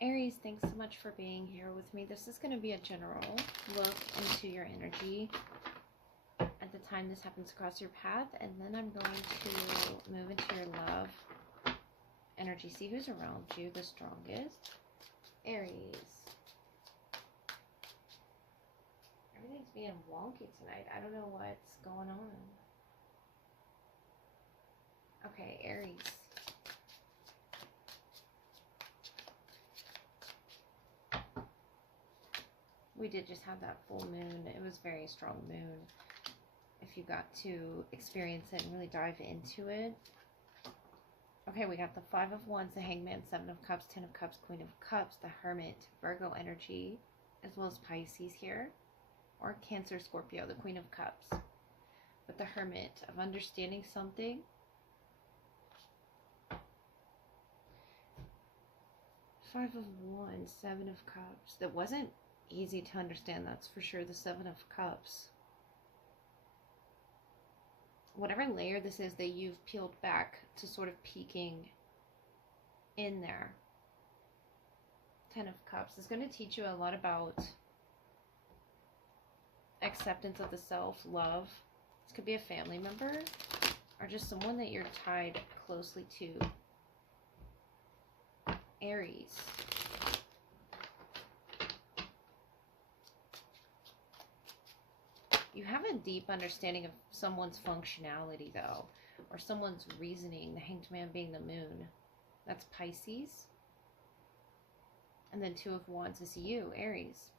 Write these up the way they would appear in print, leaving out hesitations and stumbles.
Aries, thanks so much for being here with me. This is going to be a general look into your energy at the time this happens across your path, and then I'm going to move into your love energy. See who's around you the strongest. Aries. Everything's being wonky tonight. I don't know what's going on. Okay, Aries. We did just have that full moon. It was a very strong moon. If you got to experience it and really dive into it. Okay, we got the Five of Wands, the Hangman, Seven of Cups, Ten of Cups, Queen of Cups, the Hermit, Virgo energy, as well as Pisces here. Or Cancer, Scorpio, the Queen of Cups. But the Hermit of understanding something. Five of Wands, Seven of Cups. That wasn't easy to understand, that's for sure. The Seven of Cups. Whatever layer this is that you've peeled back to sort of peeking in there. Ten of Cups is going to teach you a lot about acceptance of the self, love. This could be a family member or just someone that you're tied closely to. Aries. You have a deep understanding of someone's functionality, though, or someone's reasoning, the Hanged Man being the moon. That's Pisces. And then Two of Wands is you, Aries.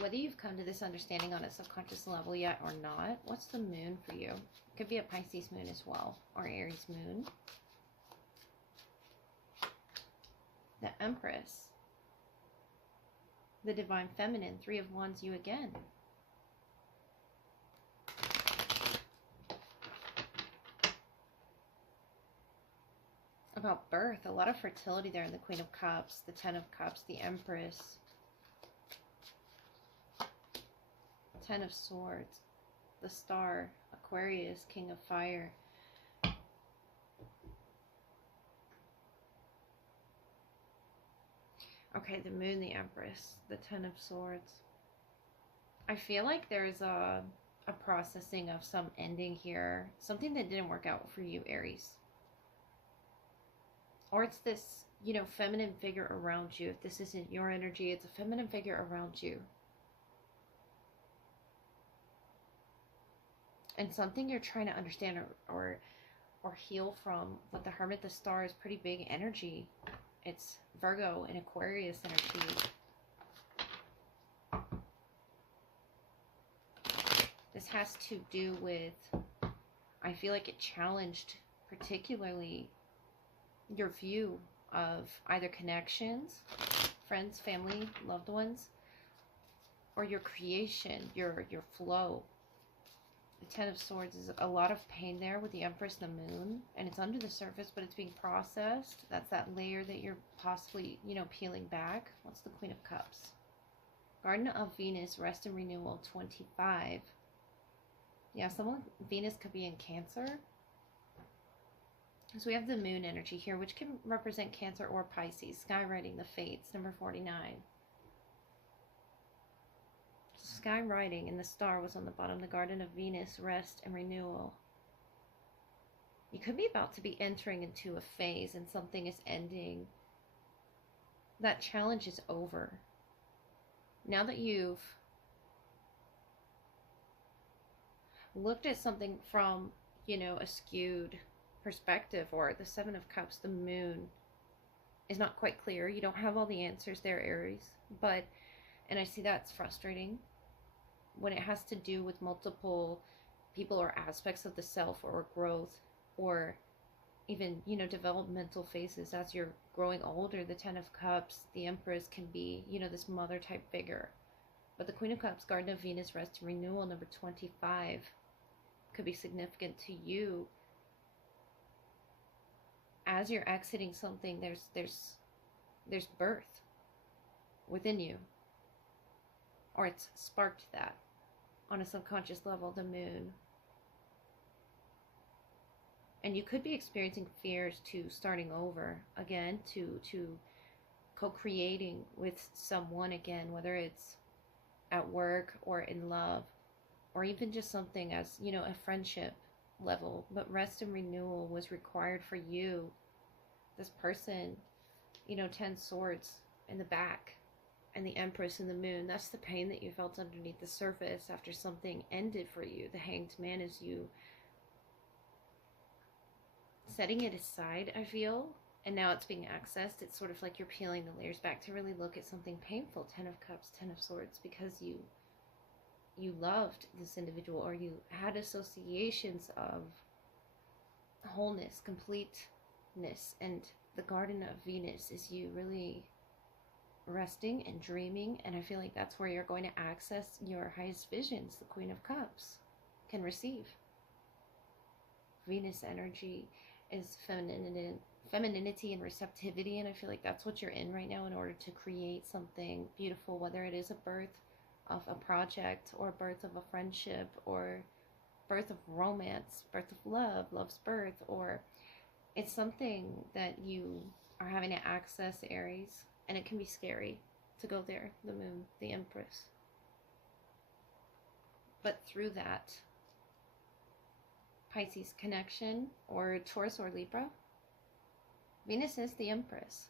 Whether you've come to this understanding on a subconscious level yet or not, what's the moon for you? It could be a Pisces moon as well, or Aries moon. The Empress. The Divine Feminine, Three of Wands, you again. About birth, a lot of fertility there in the Queen of Cups, the Ten of Cups, the Empress. Ten of Swords, the Star, Aquarius, King of Fire. Okay, the Moon, the Empress, the Ten of Swords. I feel like there's a processing of some ending here. Something that didn't work out for you, Aries. Or it's this, feminine figure around you. If this isn't your energy, it's a feminine figure around you. And something you're trying to understand or heal from. With the Hermit, the Star is pretty big energy. It's Virgo and Aquarius energy. This has to do with, I feel like it challenged particularly your view of either connections, friends, family, loved ones, or your creation, your flow. The Ten of Swords is a lot of pain there with the Empress and the Moon, and it's under the surface, but it's being processed. That's that layer that you're possibly, peeling back. What's the Queen of Cups? Garden of Venus, Rest and Renewal, 25. Yeah, Venus could be in Cancer. So we have the Moon energy here, which can represent Cancer or Pisces. Skywriting the Fates, number 49. Skywriting, and the Star was on the bottom. The Garden of Venus, Rest and Renewal. You could be about to be entering into a phase and something is ending. That challenge is over. Now that you've looked at something from, a skewed perspective, or the Seven of Cups, the Moon is not quite clear. You don't have all the answers there, Aries. And I see that's frustrating when it has to do with multiple people or aspects of the self or growth or even, developmental phases. As you're growing older, the Ten of Cups, the Empress can be, this mother type figure. But the Queen of Cups, Garden of Venus, Rest and Renewal, number 25, could be significant to you. As you're exiting something, there's birth within you. Or it's sparked that on a subconscious level, the Moon. And you could be experiencing fears to starting over again, to co-creating with someone again, whether it's at work or in love, or even just something as, a friendship level. But rest and renewal was required for you. This person, 10 swords in the back, and the Empress and the Moon. That's the pain that you felt underneath the surface after something ended for you. The Hanged Man is you setting it aside, I feel, and now it's being accessed. It's sort of like you're peeling the layers back to really look at something painful. 10 of Cups, 10 of Swords, because you loved this individual, or you had associations of wholeness, completeness, and the Garden of Venus is you really resting and dreaming. And I feel like that's where you're going to access your highest visions. The Queen of Cups can receive. Venus energy is femininity and receptivity, and I feel like that's what you're in right now in order to create something beautiful, whether it is a birth of a project, or birth of a friendship, or birth of romance, birth of love, love's birth, or it's something that you are having to access, Aries, and it can be scary to go there. The Moon, the Empress. But through that, Pisces connection, or Taurus or Libra, Venus is the Empress.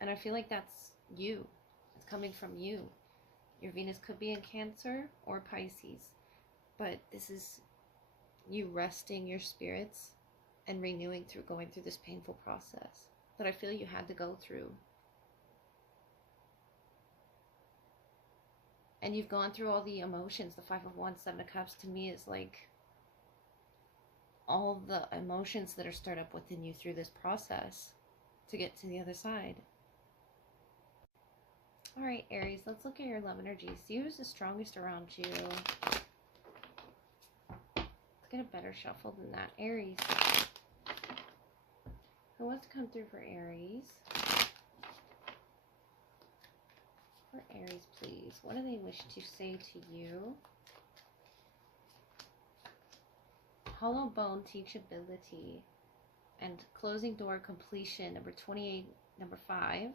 And I feel like that's you. It's coming from you. Your Venus could be in Cancer or Pisces. But this is you resting your spirits and renewing through going through this painful process that I feel you had to go through. And you've gone through all the emotions. The Five of Wands, Seven of Cups, to me is like all the emotions that are stirred up within you through this process to get to the other side. All right, Aries, let's look at your love energy. See who's the strongest around you. Let's get a better shuffle than that. Aries. Who wants to come through for Aries? For Aries, please. What do they wish to say to you? Hollow bone, teachability, and closing door, completion. Number 28, number 5.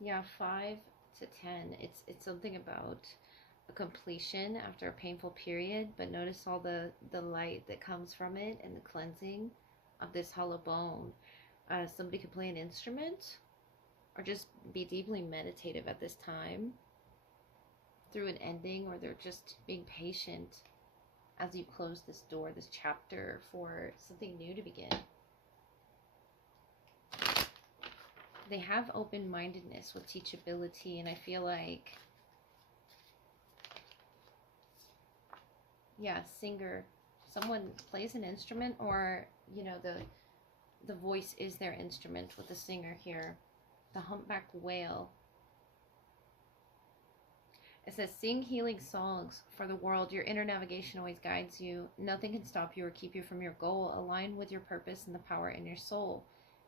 Yeah, 5 to 10. It's something about a completion after a painful period, but notice all the light that comes from it and the cleansing of this hollow bone. Somebody could play an instrument or just be deeply meditative at this time through an ending, or they're just being patient as you close this door, this chapter, for something new to begin. They have open-mindedness with teachability, and I feel like, yeah, singer, someone plays an instrument, or, the voice is their instrument with the singer here. The humpback whale. It says, sing healing songs for the world. Your inner navigation always guides you. Nothing can stop you or keep you from your goal. Align with your purpose and the power in your soul.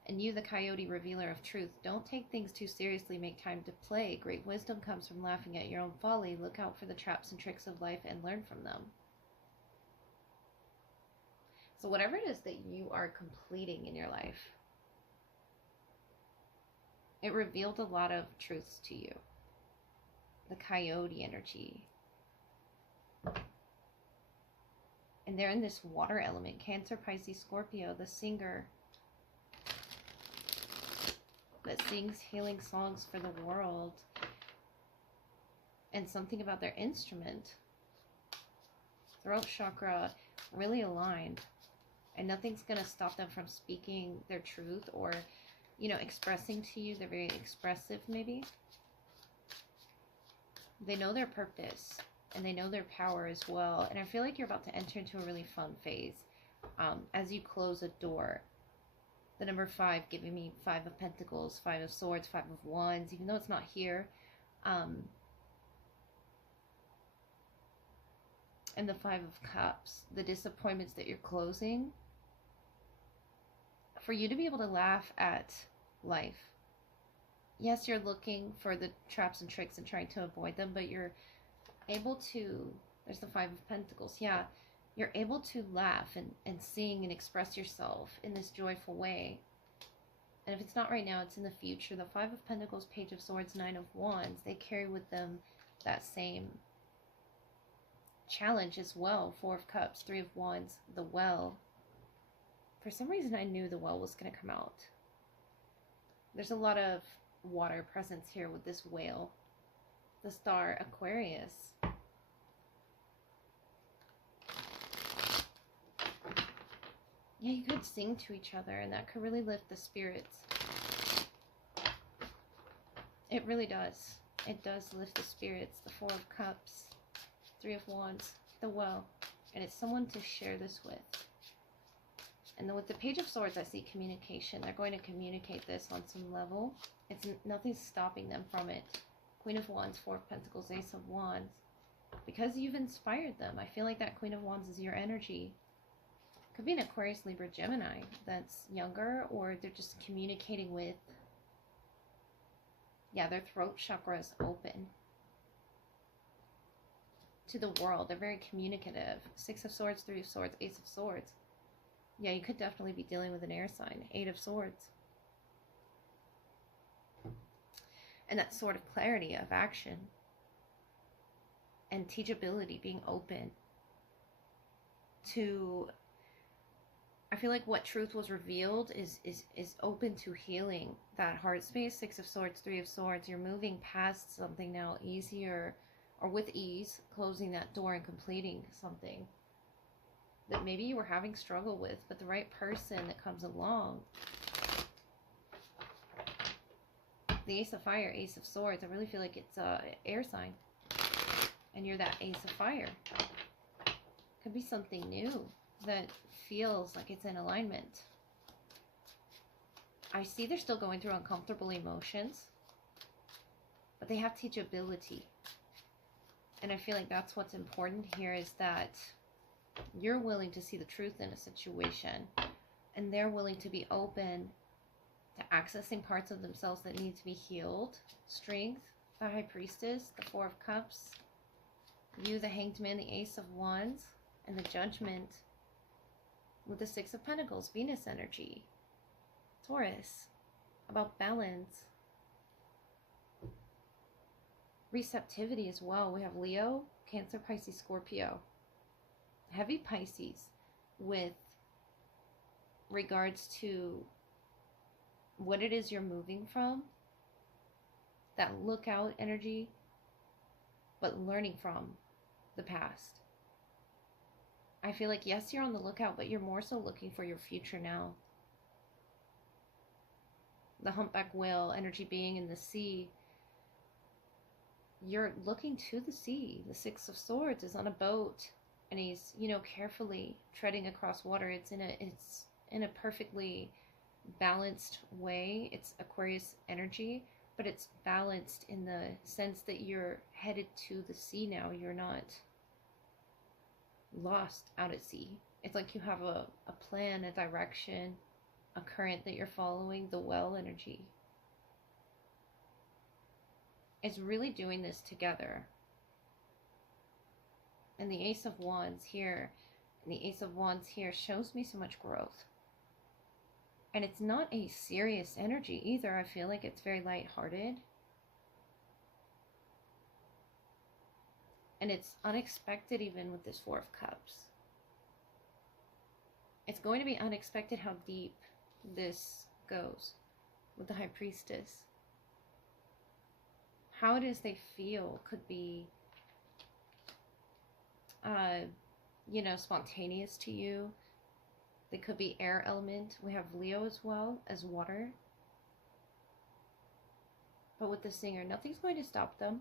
And you, the coyote revealer of truth, don't take things too seriously. Make time to play. Great wisdom comes from laughing at your own folly. Look out for the traps and tricks of life and learn from them. So whatever it is that you are completing in your life, it revealed a lot of truths to you. The coyote energy. And they're in this water element. Cancer, Pisces, Scorpio, the singer that sings healing songs for the world. And something about their instrument. Throat chakra really aligned. And nothing's going to stop them from speaking their truth or, expressing to you. They're very expressive, maybe. They know their purpose, and they know their power as well. And I feel like you're about to enter into a really fun phase as you close a door. The number 5 giving me 5 of Pentacles, 5 of Swords, 5 of Wands, even though it's not here. And the 5 of Cups, the disappointments that you're closing. For you to be able to laugh at life. Yes, you're looking for the traps and tricks and trying to avoid them, but you're able to, there's the 5 of Pentacles, yeah. you're able to laugh and sing and express yourself in this joyful way. And if it's not right now, it's in the future. The Five of Pentacles, Page of Swords, Nine of Wands, they carry with them that same challenge as well. Four of Cups, Three of Wands, the Well. For some reason, I knew the Well was going to come out. There's a lot of water presence here with this whale. The Star, Aquarius. Yeah, you could sing to each other, and that could really lift the spirits. It really does. It does lift the spirits. The Four of Cups, Three of Wands, the Well. And it's someone to share this with. And then with the Page of Swords, I see communication. They're going to communicate this on some level. Nothing's stopping them from it. Queen of Wands, Four of Pentacles, Ace of Wands. Because you've inspired them. I feel like that Queen of Wands is your energy. Could be an Aquarius, Libra, Gemini that's younger, or they're just communicating with, yeah, their throat chakra is open to the world. They're very communicative. Six of Swords, Three of Swords, Ace of Swords. Yeah, you could definitely be dealing with an air sign. Eight of Swords. And that sort of clarity of action and teachability, being open to, I feel like what truth was revealed is open to healing that heart space. Six of Swords, Three of Swords. You're moving past something now easier, or with ease, closing that door and completing something that maybe you were having struggle with, but the right person that comes along. The Ace of Fire, Ace of Swords. I really feel like it's an air sign. And you're that Ace of Fire. Could be something new that feels like it's in alignment. I see they're still going through uncomfortable emotions, but they have teachability. And I feel like that's what's important here, is that you're willing to see the truth in a situation, and they're willing to be open to accessing parts of themselves that need to be healed. Strength, the High Priestess, the Four of Cups, you, the Hanged Man, the Ace of Wands, and the Judgment with the Six of Pentacles, Venus energy. Taurus, about balance. Receptivity as well. We have Leo, Cancer, Pisces, Scorpio. Heavy Pisces with regards to what it is you're moving from. That lookout energy, but learning from the past. I feel like, yes, you're on the lookout, but you're more so looking for your future now. The humpback whale energy being in the sea. You're looking to the sea. The Six of Swords is on a boat, and he's, you know, carefully treading across water. It's in a perfectly balanced way. It's Aquarius energy, but it's balanced in the sense that you're headed to the sea now. You're not lost out at sea. It's like you have a plan, a direction, a current that you're following. The well energy is really doing this together. And the Ace of Wands here, and the Ace of Wands here shows me so much growth. And it's not a serious energy either. I feel like it's very lighthearted. And it's unexpected even with this Four of Cups. It's going to be unexpected how deep this goes with the High Priestess. How it is they feel could be, you know, spontaneous to you. They could be air element. We have Leo as well as water. But with the Singer, nothing's going to stop them.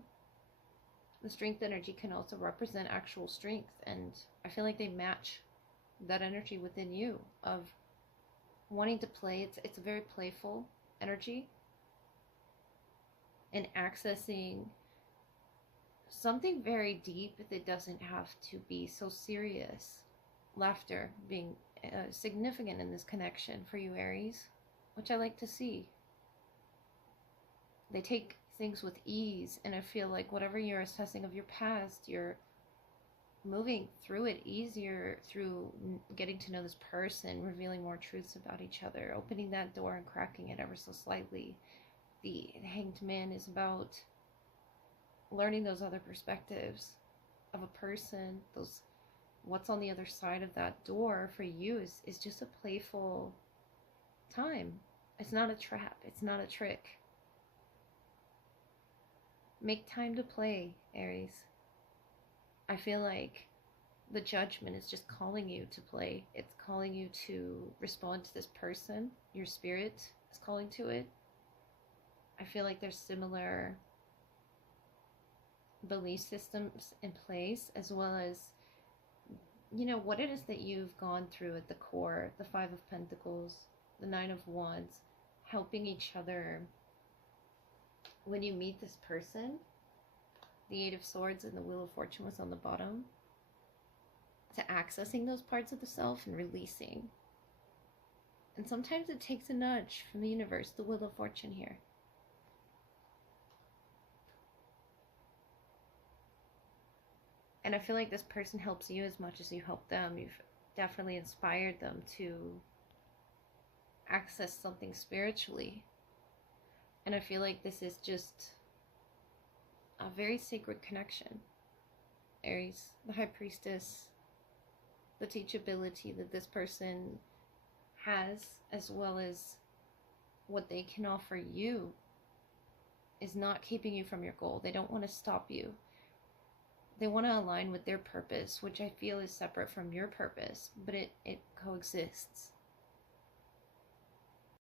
The Strength energy can also represent actual strength. And I feel like they match that energy within you of wanting to play. It's a very playful energy. And accessing something very deep that doesn't have to be so serious. Laughter being significant in this connection for you, Aries, which I like to see. They take things with ease, and I feel like whatever you're assessing of your past, you're moving through it easier through getting to know this person, revealing more truths about each other, opening that door and cracking it ever so slightly. The Hanged Man is about learning those other perspectives of a person, those what's on the other side of that door for you is just a playful time. It's not a trap, it's not a trick. Make time to play, Aries. I feel like the Judgment is just calling you to play. It's calling you to respond to this person. Your spirit is calling to it. I feel like there's similar belief systems in place, as well as, you know, what it is that you've gone through at the core. The Five of Pentacles, the Nine of Wands, helping each other. When you meet this person, the Eight of Swords and the Wheel of Fortune was on the bottom, to accessing those parts of the self and releasing. And sometimes it takes a nudge from the universe, the Wheel of Fortune here. And I feel like this person helps you as much as you help them. You've definitely inspired them to access something spiritually. And I feel like this is just a very sacred connection. Aries, the High Priestess, the teachability that this person has, as well as what they can offer you, is not keeping you from your goal. They don't want to stop you. They want to align with their purpose, which I feel is separate from your purpose, but it coexists.